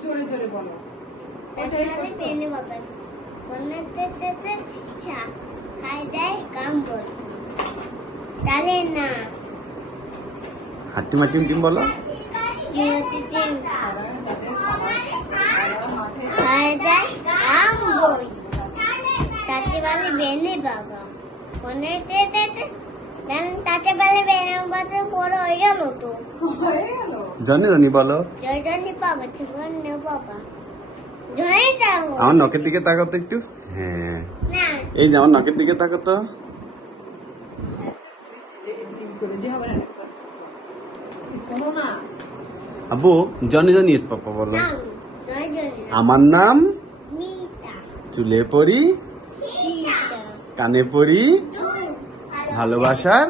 জোরে জোরে বলো। খাই দেয় তাহলে না। টিম বলো? তাতে বেনে বাবা। বন্যাতে তেতে বলে হয়ে গেল তো। বাবা জীবন নে বাবা। আমার নখের দিকে তাকাতো একটু? হ্যাঁ। এই যে আমার নখের দিকে না আবু জনি জনি ইস পাপা বলো। আমার নাম? চুলে পড়ি? কানে পড়ি? ভালোবাসার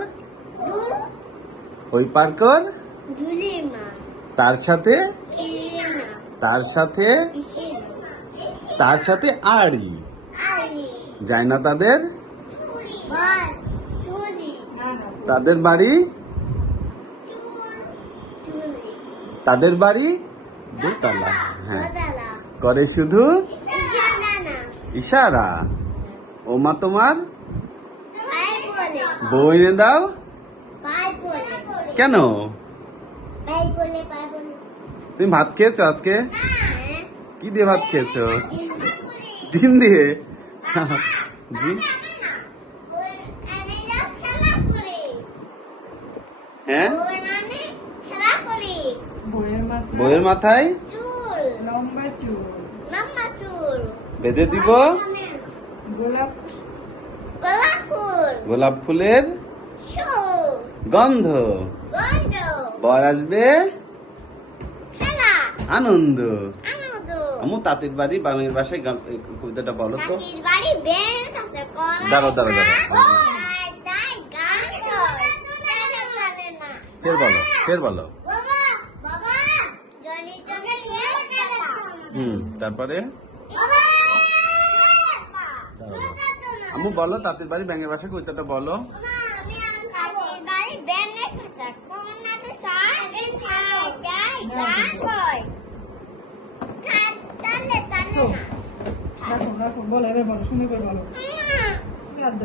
ওই পার কর তার সাথে? তার সাথে? তার সাথে আড়ি। যায় না তাদের? তাদের বাড়ি? তাদের বাড়ি? দোতলা। হ্যাঁ। করে শুধু? ইশারা। ও মা তোমার বউ এনে দাও। কেন? তুমি ভাত খেয়েছো আজকে? কি দিয়ে ভাত খেয়েছো? ডিম দিয়ে? হ্যাঁ? বইয়ের মাথায় বেঁধে দিব? গোলাপ গোলাপ ফুলের গন্ধ। বর আসবে। আনন্দ। আমু তাঁতের বাড়ি বামের বাসায় কবিতাটা বলো তো। জানে জানে না ফের বলো ফের বলো। হুম তারপরে? আমু বলো তাঁতের বাড়ি ব্যাঙের বাসা কবিতাটা বলো। বলো এবার বলো শুনে করে বলো। কাঁদবে